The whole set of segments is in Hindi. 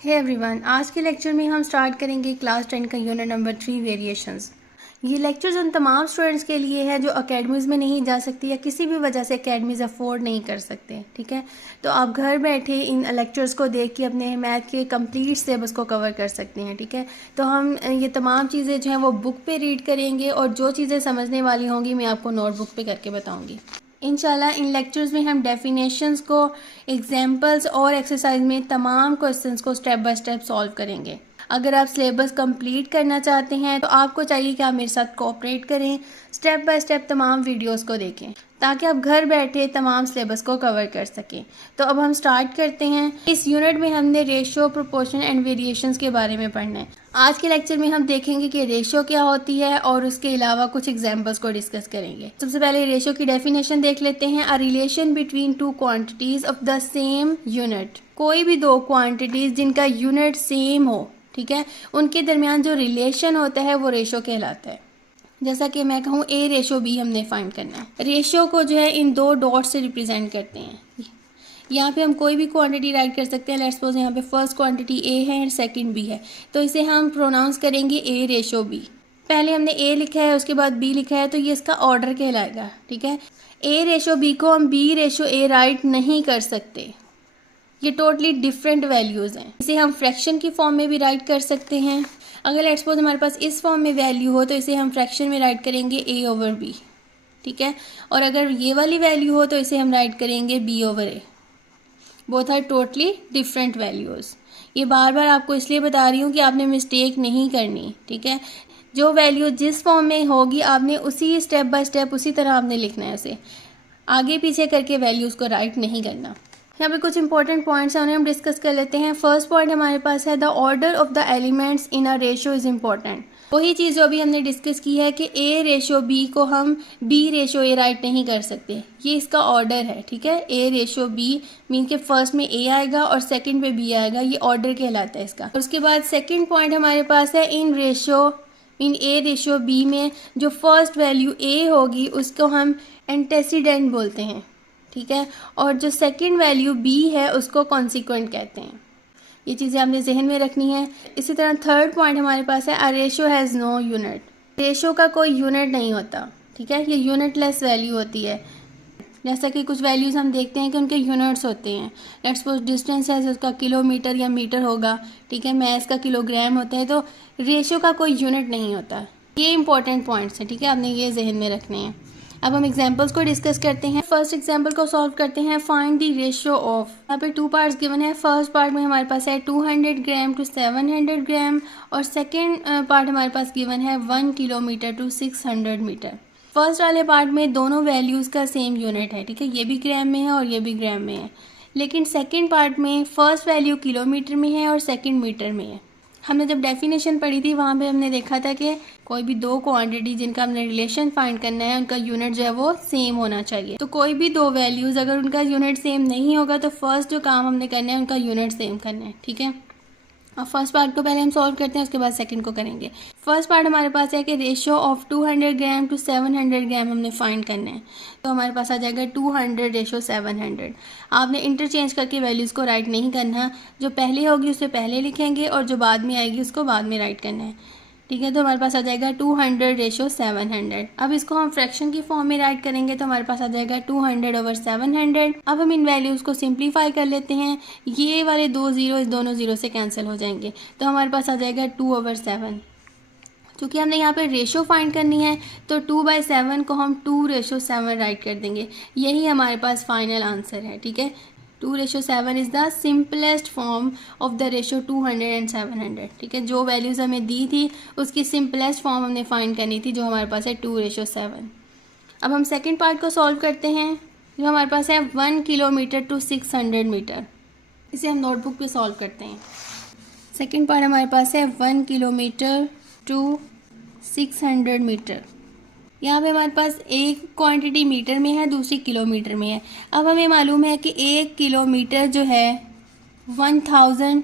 हे एवरीवन, आज के लेक्चर में हम स्टार्ट करेंगे क्लास 10 का यूनिट नंबर 3 वेरिएशंस। ये लेक्चर्स उन तमाम स्टूडेंट्स के लिए है जो अकेडमीज़ में नहीं जा सकती या किसी भी वजह से अकेडमीज़ अफोर्ड नहीं कर सकते। ठीक है, तो आप घर बैठे इन लेक्चर्स को देख के अपने मैथ के कंप्लीट सिलेबस को कवर कर सकते हैं। ठीक है, तो हम ये तमाम चीज़ें जो हैं वो बुक पे रीड करेंगे और जो चीज़ें समझने वाली होंगी मैं आपको नोटबुक पे करके बताऊँगी। इंशाल्लाह इन लेक्चर्स में हम डेफिनेशंस को, एग्जाम्पल्स और एक्सरसाइज में तमाम क्वेश्चंस को स्टेप बाय स्टेप सॉल्व करेंगे। अगर आप सिलेबस कंप्लीट करना चाहते हैं तो आपको चाहिए कि आप मेरे साथ कोऑपरेट करें, स्टेप बाय स्टेप तमाम वीडियोस को देखें ताकि आप घर बैठे तमाम सिलेबस को कवर कर सकें। तो अब हम स्टार्ट करते हैं। इस यूनिट में हमने रेशियो, प्रोपोर्शन एंड वेरिएशंस के बारे में पढ़ना है। आज के लेक्चर में हम देखेंगे कि रेशियो क्या होती है और उसके अलावा कुछ एग्जांपल्स को डिस्कस करेंगे। सबसे पहले रेशियो की डेफिनेशन देख लेते हैं। A relation between two quantities of the same unit. कोई भी दो क्वांटिटीज जिनका यूनिट सेम हो, ठीक है, उनके दरमियान जो रिलेशन होता है वो रेशियो कहलाता है। जैसा कि मैं कहूँ A/B हमने फाइंड करना है। रेशियो को जो है इन दो डॉट से रिप्रेजेंट करते हैं। यहाँ पे हम कोई भी क्वांटिटी राइट कर सकते हैं। लेट्स सपोज यहाँ पे फर्स्ट क्वांटिटी A है और सेकंड B है, तो इसे हम प्रोनाउंस करेंगे A/B। पहले हमने A लिखा है, उसके बाद B लिखा है, तो ये इसका ऑर्डर कहलाएगा। ठीक है, A/B को हम B/A राइट नहीं कर सकते, ये टोटली डिफरेंट वैल्यूज़ हैं। इसे हम फ्रैक्शन की फॉर्म में भी राइट कर सकते हैं। अगर लेट्स सपोज हमारे पास इस फॉर्म में वैल्यू हो तो इसे हम फ्रैक्शन में राइट करेंगे A/B। ठीक है, और अगर ये वाली वैल्यू हो तो इसे हम राइट करेंगे B/A। Both are totally different values. ये बार बार आपको इसलिए बता रही हूँ कि आपने मिस्टेक नहीं करनी। ठीक है, जो वैल्यू जिस फॉर्म में होगी आपने उसी स्टेप बाय स्टेप उसी तरह आपने लिखना है, उसे आगे पीछे करके वैल्यूज़ को राइट नहीं करना। यहाँ पे कुछ इंपॉर्टेंट पॉइंट्स हैं, उन्हें हम डिस्कस कर लेते हैं। फर्स्ट पॉइंट हमारे पास है the order of the elements in a ratio is important. वही चीज़ जो अभी हमने डिस्कस की है कि A/B को हम B/A राइट नहीं कर सकते, ये इसका ऑर्डर है। ठीक है, A/B मीन के फर्स्ट में A आएगा और सेकंड पे B आएगा, ये ऑर्डर कहलाता है इसका। उसके बाद सेकंड पॉइंट हमारे पास है इन A/B में जो फर्स्ट वैल्यू A होगी उसको हम एंटेसिडेंट बोलते हैं। ठीक है, और जो सेकंड वैल्यू B है उसको कॉन्सिक्वेंट कहते हैं। ये चीज़ें आपने जहन में रखनी है। इसी तरह थर्ड पॉइंट हमारे पास है a ratio has no unit. Ratio का कोई यूनिट नहीं होता। ठीक है, ये यूनिटलेस वैल्यू होती है। जैसा कि कुछ वैल्यूज़ हम देखते हैं कि उनके यूनिट्स होते हैं। लेट्स सपोज डिस्टेंस है, उसका किलोमीटर या मीटर होगा। ठीक है, मैस का किलोग्राम होता है, तो रेशियो का कोई यूनिट नहीं होता। ये इंपॉर्टेंट पॉइंट्स हैं। ठीक है, आपने ये जहन में रखने हैं। अब हम एग्जाम्पल्स को डिस्कस करते हैं। फर्स्ट एग्जाम्पल को सॉल्व करते हैं। फाइंड द रेशियो ऑफ, यहाँ पे 2 पार्ट्स गिवन है। फर्स्ट पार्ट में हमारे पास है 200 ग्राम टू 700 ग्राम और सेकेंड पार्ट हमारे पास गिवन है 1 किलोमीटर टू 600 मीटर। फर्स्ट वाले पार्ट में दोनों वैल्यूज़ का सेम यूनिट है। ठीक है, ये भी ग्राम में है और ये भी ग्राम में है। लेकिन सेकेंड पार्ट में फर्स्ट वैल्यू किलोमीटर में है और सेकेंड मीटर में है। हमने जब डेफिनेशन पढ़ी थी वहाँ पे हमने देखा था कि कोई भी दो क्वांटिटी जिनका हमने रिलेशन फाइंड करना है उनका यूनिट जो है वो सेम होना चाहिए। तो कोई भी दो वैल्यूज़ अगर उनका यूनिट सेम नहीं होगा तो फर्स्ट जो काम हमने करना है उनका यूनिट सेम करना है। ठीक है, अब फर्स्ट पार्ट को पहले हम सॉल्व करते हैं, उसके बाद सेकंड को करेंगे। फर्स्ट पार्ट हमारे पास है कि रेशियो ऑफ 200 ग्राम टू 700 ग्राम हमने फाइंड करना है। तो हमारे पास आ जाएगा 200/700। आपने इंटरचेंज करके वैल्यूज़ को राइट नहीं करना, जो पहले होगी उसे पहले लिखेंगे और जो बाद में आएगी उसको बाद में राइट करना है। ठीक है, तो हमारे पास आ जाएगा 200/700। अब इसको हम फ्रैक्शन की फॉर्म में राइट करेंगे तो हमारे पास आ जाएगा 200/700। अब हम इन वैल्यूज़ को सिंप्लीफाई कर लेते हैं। ये वाले दो ज़ीरो इस दोनों ज़ीरो से कैंसिल हो जाएंगे, तो हमारे पास आ जाएगा 2/7। क्योंकि हमने यहाँ पे रेशो फाइंड करनी है तो 2/7 को हम 2/7 राइट कर देंगे। यही हमारे पास फाइनल आंसर है। ठीक है, 2/7 is the simplest form of the ratio 200 and 700। ठीक है, जो वैल्यूज़ हमें दी थी उसकी सिंपलेस्ट फॉर्म हमने फाइंड करनी थी, जो हमारे पास है 2/7। अब हम सेकंड पार्ट को सॉल्व करते हैं, जो हमारे पास है 1 किलोमीटर टू 600 मीटर। इसे हम नोटबुक पे सॉल्व करते हैं। सेकंड पार्ट हमारे पास है 1 किलोमीटर टू 600 मीटर। यहाँ पे हमारे पास एक क्वांटिटी मीटर में है, दूसरी किलोमीटर में है। अब हमें मालूम है कि 1 किलोमीटर जो है 1000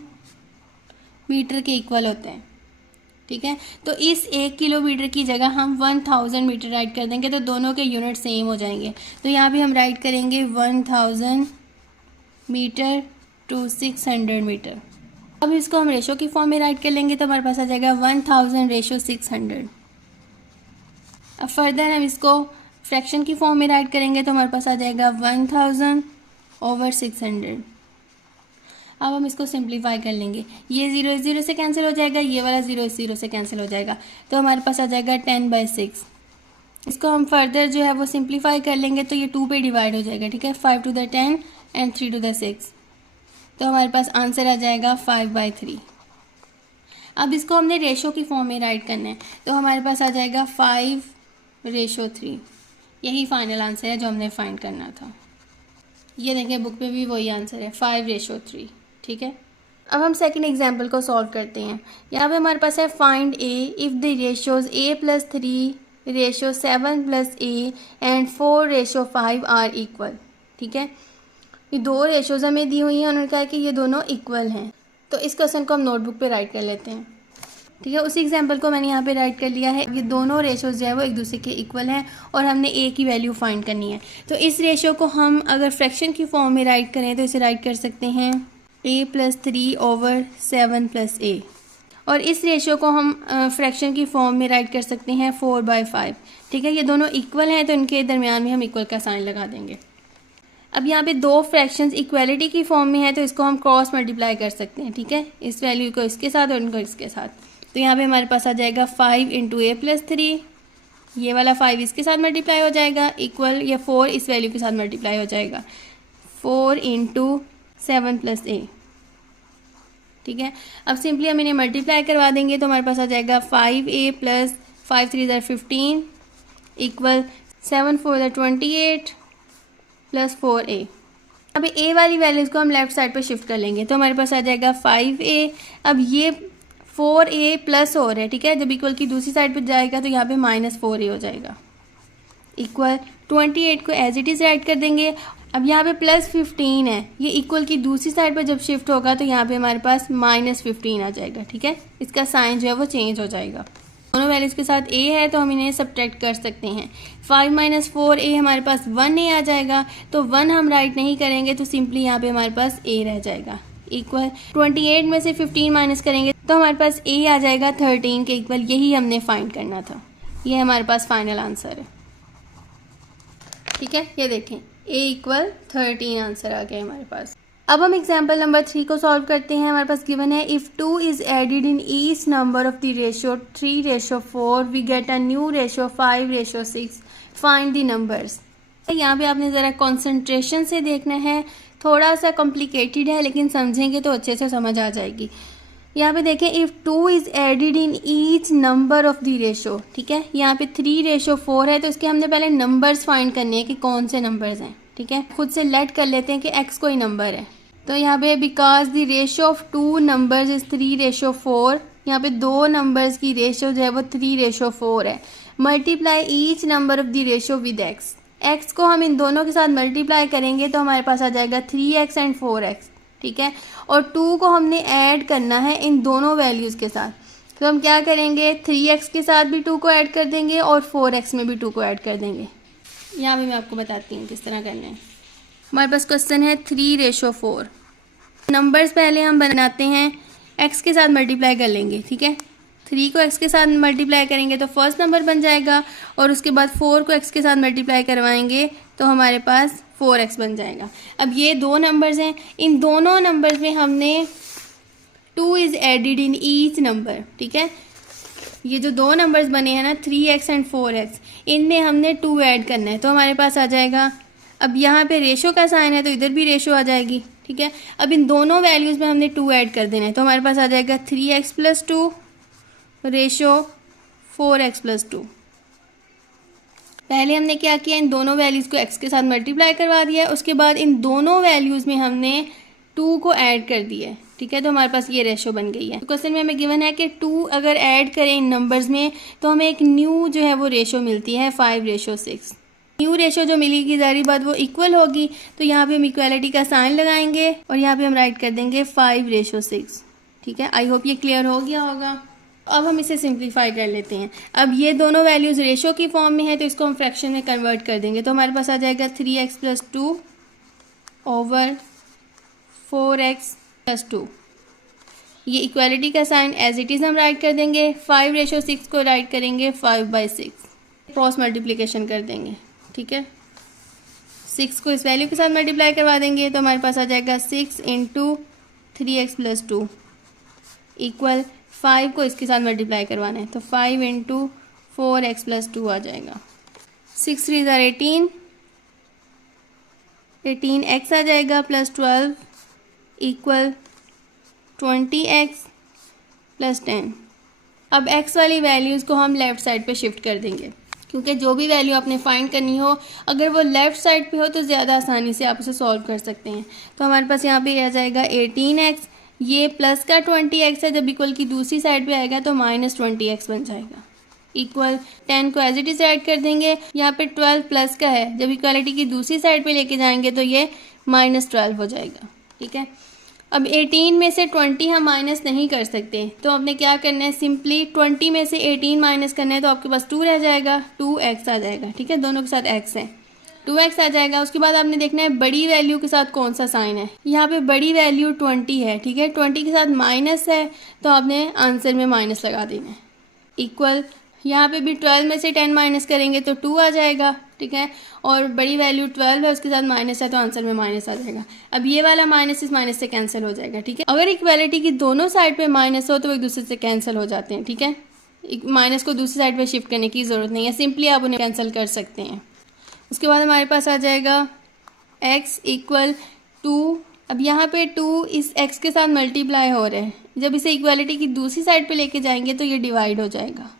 मीटर के इक्वल होते हैं। ठीक है, तो इस 1 किलोमीटर की जगह हम 1000 मीटर राइट कर देंगे तो दोनों के यूनिट सेम हो जाएंगे। तो यहाँ पे हम राइट करेंगे 1000 मीटर टू 600 मीटर। अब इसको हम रेशो की फॉर्म में राइट कर लेंगे तो हमारे पास आ जाएगा 1000/600। अब फर्दर हम इसको फ्रैक्शन की फॉर्म में राइट करेंगे तो हमारे पास आ जाएगा 1000/600। अब हम इसको सिंप्लीफाई कर लेंगे, ये 0 0 से कैंसिल हो जाएगा, ये वाला 0 0 से कैंसिल हो जाएगा, तो हमारे पास आ जाएगा 10/6। इसको हम फर्दर जो है वो सिंप्लीफाई कर लेंगे तो ये 2 पे डिवाइड हो जाएगा, ठीक है, 5 to the 10 and 3 to the 6, तो हमारे पास आंसर आ जाएगा 5/3। अब इसको हमने रेशो की फॉर्म में राइट करना है तो हमारे पास आ जाएगा 5/3। यही फाइनल आंसर है जो हमने फाइंड करना था। ये देखें बुक पे भी वही आंसर है 5/3, ठीक है। अब हम सेकंड एग्जांपल को सॉल्व करते हैं। यहाँ पे हमारे पास है find a if the ratios a+3/7+a and 4/5 are equal, ठीक है। ये दो रेशोज हमें दी हुई हैं, उन्होंने कहा कि ये दोनों इक्वल हैं, तो इस क्वेश्चन को हम नोटबुक पे राइट कर लेते हैं, ठीक है। उसी एग्जांपल को मैंने यहाँ पे राइट कर लिया है। ये दोनों रेशोज जो है वो एक दूसरे के इक्वल हैं और हमने ए की वैल्यू फाइंड करनी है। तो इस रेशो को हम अगर फ्रैक्शन की फॉर्म में राइट करें तो इसे राइट कर सकते हैं a+3/7+a, और इस रेशो को हम फ्रैक्शन की फॉर्म में राइट कर सकते हैं 4/5, ठीक है। ये दोनों इक्वल हैं तो इनके दरमियान में हम इक्वल का साइन लगा देंगे। अब यहाँ पे दो फ्रैक्शंस इक्वलिटी की फॉर्म में है तो इसको हम क्रॉस मल्टीप्लाई कर सकते हैं, ठीक है, इस वैल्यू को इसके साथ और इनको इसके साथ। तो यहाँ पे हमारे पास आ जाएगा 5 × a+3, ये वाला 5 इसके साथ मल्टीप्लाई हो जाएगा, इक्वल या 4 इस वैल्यू के साथ मल्टीप्लाई हो जाएगा, 4 × 7+a, ठीक है। अब सिंपली हम इन्हें मल्टीप्लाई करवा देंगे तो हमारे पास आ जाएगा 5a + 5 3 = 15 इक्वल 7 4 = 28 + 4a। अब ए वाली वैल्यूज़ को हम लेफ्ट साइड पर शिफ्ट कर लेंगे तो हमारे पास आ जाएगा 5a। अब ये 4a प्लस हो रहा है, ठीक है, जब इक्वल की दूसरी साइड पर जाएगा तो यहाँ पे -4a हो जाएगा, इक्वल 28 को एज इट इज़ राइट कर देंगे। अब यहाँ पे +15 है, ये इक्वल की दूसरी साइड पर जब शिफ्ट होगा तो यहाँ पे हमारे पास -15 आ जाएगा, ठीक है, इसका साइन जो है वो चेंज हो जाएगा। दोनों वैल्यूज़ के साथ a है तो हम इन्हें सब्ट्रैक्ट कर सकते हैं। 5 - 4a हमारे पास 1a आ जाएगा, तो 1 हम राइट नहीं करेंगे तो सिंपली यहाँ पे हमारे पास a रह जाएगा, इक्वल 28 में से 15 माइनस करेंगे तो हमारे पास a आ जाएगा 13 के इक्वल। यही हमने फाइंड करना था, ये हमारे पास फाइनल आंसर है, ठीक है। ये देखें a = 13 आंसर आ गया हमारे पास। अब हम एग्जाम्पल नंबर 3 को सॉल्व करते हैं। हमारे पास गिवन है if 2 is added in each number of the ratio 3/4 we get a new ratio 5/6, find the numbers. यहाँ पे आपने ज़रा कंसंट्रेशन से देखना है, थोड़ा सा कॉम्प्लिकेटेड है लेकिन समझेंगे तो अच्छे से समझ आ जाएगी। यहाँ पे देखें if 2 is added in each number of the ratio, ठीक है, यहाँ पे 3/4 है तो इसके हमने पहले नंबर्स फाइंड करने हैं कि कौन से नंबर्स हैं, ठीक है। खुद से लेट कर लेते हैं कि x कोई नंबर है, तो यहाँ पे because the ratio of 2 numbers is 3/4, यहाँ पे दो नंबर्स की रेशियो जो है वो 3/4 है। Multiply each number of the ratio with x को हम इन दोनों के साथ मल्टीप्लाई करेंगे तो हमारे पास आ जाएगा 3x एंड 4x, ठीक है, और 2 को हमने ऐड करना है इन दोनों वैल्यूज़ के साथ। तो हम क्या करेंगे, 3x के साथ भी 2 को ऐड कर देंगे और 4x में भी 2 को ऐड कर देंगे। यहाँ भी मैं आपको बताती हूँ किस तरह करना है। हमारे पास क्वेश्चन है 3/4। नंबर्स पहले हम बनाते हैं, x के साथ मल्टीप्लाई कर लेंगे, ठीक है, 3 को x के साथ मल्टीप्लाई करेंगे तो फर्स्ट नंबर बन जाएगा और उसके बाद 4 को x के साथ मल्टीप्लाई करवाएंगे तो हमारे पास 4x बन जाएगा। अब ये दो नंबर्स हैं, इन दोनों नंबर्स में हमने 2 is added in each number, ठीक है, ये जो दो नंबर्स बने हैं ना 3x एंड 4x, इनमें हमने 2 ऐड करना है तो हमारे पास आ जाएगा। अब यहाँ पे रेशो का साइन है तो इधर भी रेशो आ जाएगी, ठीक है। अब इन दोनों वैल्यूज़ में हमने 2 ऐड कर देना है तो हमारे पास आ जाएगा 3x + 2 रेशो 4x + 2। पहले हमने क्या किया, इन दोनों वैल्यूज़ को x के साथ मल्टीप्लाई करवा दिया, उसके बाद इन दोनों वैल्यूज़ में हमने 2 को ऐड कर दिया है, ठीक है, तो हमारे पास ये रेशो बन गई है। तो क्वेश्चन में हमें गिवन है कि 2 अगर ऐड करें इन नंबर्स में तो हमें एक न्यू जो है वो रेशो मिलती है 5/6। न्यू रेशो जो मिलेगी ज़ाहिर बात वो इक्वल होगी, तो यहाँ पे हम इक्वालिटी का साइन लगाएंगे और यहाँ पे हम राइट कर देंगे 5/6, ठीक है। आई होप ये क्लियर हो गया होगा। अब हम इसे सिंप्लीफाई कर लेते हैं। अब ये दोनों वैल्यूज़ रेशो की फॉर्म में है तो इसको हम फ्रैक्शन में कन्वर्ट कर देंगे तो हमारे पास आ जाएगा 3x + 2 / 4x + 2। ये इक्वालिटी का साइन एज इट इज़ हम राइट कर देंगे। 5:6 को राइट करेंगे 5/6, क्रॉस मल्टीप्लिकेशन कर देंगे, ठीक है। 6 को इस वैल्यू के साथ मल्टीप्लाई करवा देंगे तो हमारे पास आ जाएगा 6 × 3x + 2 इक्वल 5 को इसके साथ मल्टीप्लाई करवाना है तो 5 × 4x + 2 आ जाएगा। 6 3 = 18, 18x आ जाएगा +12 इक्वल 20x + 10। अब x वाली वैल्यूज़ को हम लेफ़्ट साइड पे शिफ्ट कर देंगे, क्योंकि जो भी वैल्यू आपने फाइंड करनी हो अगर वो लेफ़्ट साइड पे हो तो ज़्यादा आसानी से आप उसे सॉल्व कर सकते हैं। तो हमारे पास यहाँ पे आ जाएगा 18x, ये प्लस का 20x है, जब इक्वल की दूसरी साइड पे आएगा तो -20x बन जाएगा इक्वल 10 को एज इट इज़ ऐड कर देंगे। यहाँ पे 12 प्लस का है, जब इक्वालिटी की दूसरी साइड पे लेके जाएंगे तो ये -12 हो जाएगा, ठीक है। अब 18 में से 20 हम माइनस नहीं कर सकते तो आपने क्या करना है, सिंपली 20 में से 18 माइनस करना है तो आपके पास 2 रह जाएगा, 2x आ जाएगा, ठीक है। दोनों के साथ x है, 2x आ जाएगा। उसके बाद आपने देखना है बड़ी वैल्यू के साथ कौन सा साइन है। यहाँ पे बड़ी वैल्यू 20 है, ठीक है। 20 के साथ माइनस है तो आपने आंसर में माइनस लगा देना है इक्वल, यहाँ पे भी 12 में से 10 माइनस करेंगे तो 2 आ जाएगा, ठीक है। और बड़ी वैल्यू 12 है, उसके साथ माइनस है तो आंसर में माइनस आ जाएगा। अब ये वाला माइनस इस माइनस से कैंसिल हो जाएगा, ठीक है। अगर इक्वालिटी की दोनों साइड पे माइनस हो तो वो एक दूसरे से कैंसिल हो जाते हैं, ठीक है। माइनस को दूसरी साइड पे शिफ्ट करने की ज़रूरत नहीं है, सिंपली आप उन्हें कैंसिल कर सकते हैं। उसके बाद हमारे पास आ जाएगा x इक्वल 2। अब यहाँ पे 2 इस x के साथ मल्टीप्लाई हो रहा है, जब इसे इक्वालिटी की दूसरी साइड पे लेके जाएंगे तो ये डिवाइड हो जाएगा,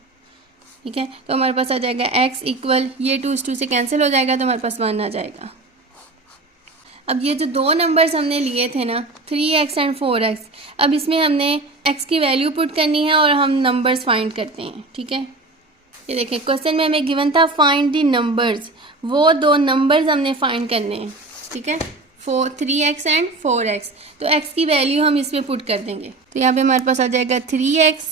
ठीक है। तो हमारे पास आ जाएगा x इक्वल, ये 2 इस 2 से कैंसिल हो जाएगा तो हमारे पास 1 आ जाएगा। अब ये जो दो नंबर्स हमने लिए थे ना 3x एंड 4x, अब इसमें हमने x की वैल्यू पुट करनी है और हम नंबर्स फाइंड करते हैं, ठीक है। ये देखें क्वेश्चन में हमें गिवन था फाइंड दी नंबर्स, वो दो नंबर्स हमने फाइंड करने हैं, ठीक है। 3x एंड 4x, तो x की वैल्यू हम इसमें पुट कर देंगे। तो यहाँ पे हमारे पास आ जाएगा 3x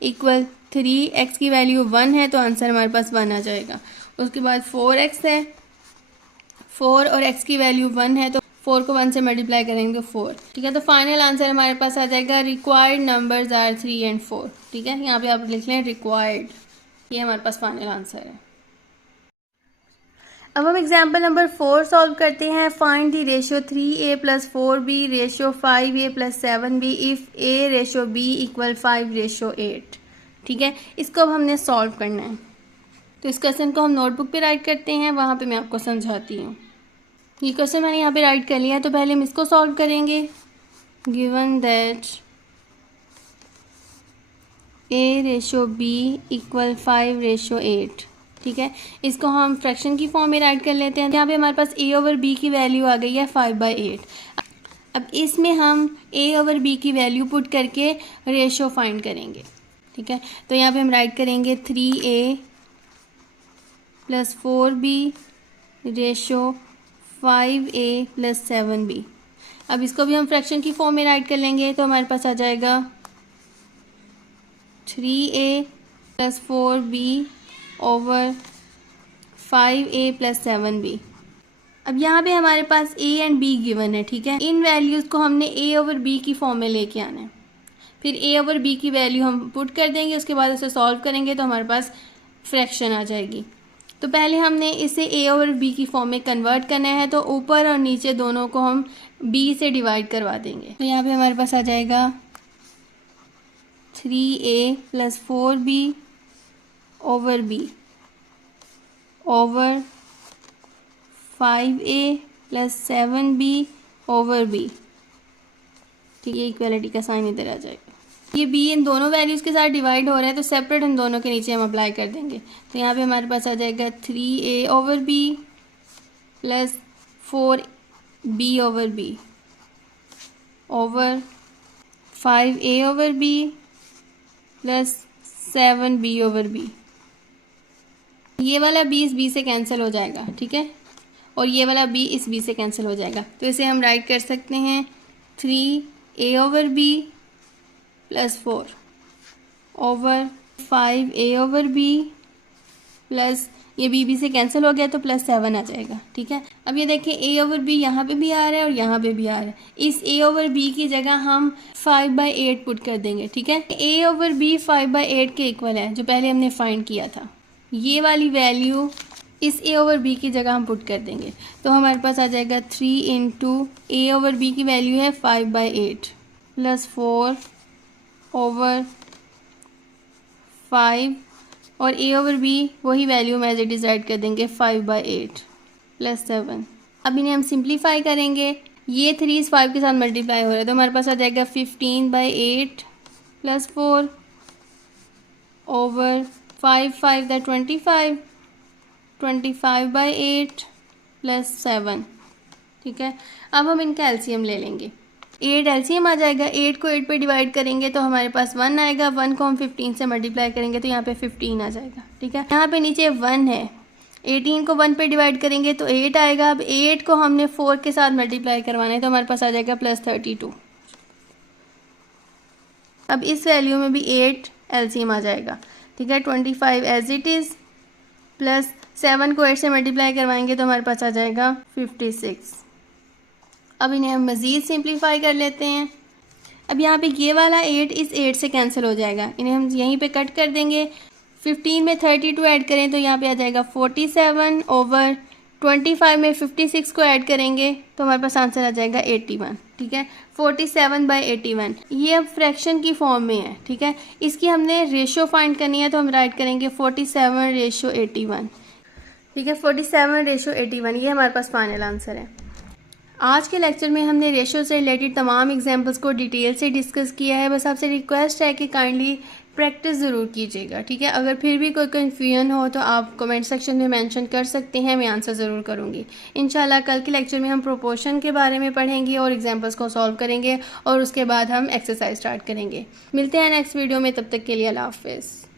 इक्वल 3x की वैल्यू 1 है तो आंसर हमारे पास 1 आ जाएगा। उसके बाद 4x है, 4 और x की वैल्यू 1 है तो 4 को 1 से मल्टीप्लाई करेंगे तो 4, ठीक है। तो फाइनल आंसर हमारे पास आ जाएगा रिक्वायर्ड नंबर्स आर 3 एंड 4, ठीक है। यहाँ पे आप लिख लें रिक्वायर्ड, ये हमारे पास फाइनल आंसर है। अब हम एग्जाम्पल नंबर 4 सॉल्व करते हैं। Find the ratio 3a + 4b ratio 5a + 7b if a ratio b equal 5:8, ठीक है। इसको अब हमने सॉल्व करना है, तो इस क्वेश्चन को हम नोटबुक पे राइट करते हैं, वहाँ पे मैं आपको समझाती हूँ। ये क्वेश्चन मैंने यहाँ पे राइट कर लिया है, तो पहले हम इसको सॉल्व करेंगे। Given that a ratio b equal 5:8, ठीक है। इसको हम फ्रैक्शन की फॉर्म में राइट कर लेते हैं। यहाँ पे हमारे पास a/b की वैल्यू आ गई है 5/8। अब इसमें हम a/b की वैल्यू पुट करके रेशियो फाइंड करेंगे, ठीक है। तो यहाँ पे हम राइट करेंगे 3a + 4b ratio 5a + 7b। अब इसको भी हम फ्रैक्शन की फॉर्म में राइट कर लेंगे तो हमारे पास आ जाएगा 3a + 4b over 5a + 7b। अब यहाँ पे हमारे पास a एंड b गिवन है, ठीक है। इन वैल्यूज़ को हमने a/b की फॉर्म में लेके आना है, फिर a/b की वैल्यू हम पुट कर देंगे, उसके बाद उसे सॉल्व करेंगे तो हमारे पास फ्रैक्शन आ जाएगी। तो पहले हमने इसे a/b की फॉर्म में कन्वर्ट करना है, तो ऊपर और नीचे दोनों को हम b से डिवाइड करवा देंगे। तो यहाँ पे हमारे पास आ जाएगा 3a + 4b over b over 5a + 7b over b, ठीक है। इक्वलिटी का साइन इधर आ जाएगा। ये b इन दोनों वैल्यूज़ के साथ डिवाइड हो रहा है तो सेपरेट इन दोनों के नीचे हम अप्लाई कर देंगे। तो यहाँ पे हमारे पास आ जाएगा 3a/b + 4b/b over 5a/b + 7b/b। ये वाला b इस b से कैंसिल हो जाएगा, ठीक है। और ये वाला b इस b से कैंसिल हो जाएगा, तो इसे हम राइट कर सकते हैं 3a/b + 4 ओवर 5a/b प्लस ये बी से कैंसिल हो गया तो प्लस 7 आ जाएगा। ठीक है, अब ये देखिए ए ओवर बी यहाँ पे भी आ रहा है और यहाँ पे भी आ रहा है। इस ए ओवर बी की जगह हम 5/8 पुट कर देंगे। ठीक है, ए ओवर बी 5/8 के इक्वल है जो पहले हमने फाइंड किया था। ये वाली वैल्यू इस ए ओवर बी की जगह हम पुट कर देंगे तो हमारे पास आ जाएगा 3 इंटू ए ओवर बी की वैल्यू है 5/8 प्लस 4 ओवर 5 और ए ओवर बी वही वैल्यू में एज इट इज ऐड कर देंगे 5/8 प्लस 7। अब इन्हें हम सिंप्लीफाई करेंगे। ये 3 इस 5 के साथ मल्टीप्लाई हो रहा है तो हमारे पास आ जाएगा 15/8 प्लस 4 ओवर 5 दैट 25/8 प्लस 7। ठीक है, अब हम इनका एलसीएम ले लेंगे। 8 एलसीएम आ जाएगा। 8 को 8 पे डिवाइड करेंगे तो हमारे पास 1 आएगा। 1 को हम 15 से मल्टीप्लाई करेंगे तो यहाँ पे 15 आ जाएगा। ठीक है, यहाँ पे नीचे 1 है। 18 को 1 पे डिवाइड करेंगे तो 8 आएगा। अब 8 को हमने 4 के साथ मल्टीप्लाई करवाना है तो हमारे पास आ जाएगा प्लस 32। अब इस वैल्यू में भी 8 एलसीएम आ जाएगा। ठीक है, 25 एज इट इज़ प्लस 7 को 8 से मल्टीप्लाई करवाएंगे तो हमारे पास आ जाएगा 56। अब इन्हें हम मज़ीद सिंप्लीफाई कर लेते हैं। अब यहाँ पे ये वाला 8 इस 8 से कैंसिल हो जाएगा। इन्हें हम यहीं पे कट कर देंगे। 15 में 32 ऐड करें तो यहाँ पे आ जाएगा 47 ओवर 25 में 56 को ऐड करेंगे तो हमारे पास आंसर आ जाएगा 81। ठीक है, 47/81। ये अब फ्रैक्शन की फॉर्म में है। ठीक है, इसकी हमने रेशो फाइंड करनी है तो हम राइट करेंगे 47/81। ठीक है, 47/81 ये हमारे पास फाइनल आंसर है। आज के लेक्चर में हमने रेशो से रिलेटेड तमाम एग्जांपल्स को डिटेल से डिस्कस किया है। बस आपसे रिक्वेस्ट है कि काइंडली प्रैक्टिस ज़रूर कीजिएगा। ठीक है, अगर फिर भी कोई कन्फ्यूजन हो तो आप कमेंट सेक्शन में मेंशन कर सकते हैं, मैं आंसर ज़रूर करूँगी। इंशाल्लाह कल के लेक्चर में हम प्रोपोर्शन के बारे में पढ़ेंगे और एग्जांपल्स को सॉल्व करेंगे और उसके बाद हम एक्सरसाइज स्टार्ट करेंगे। मिलते हैं नेक्स्ट वीडियो में, तब तक के लिए अल्लाह हाफ़िज़।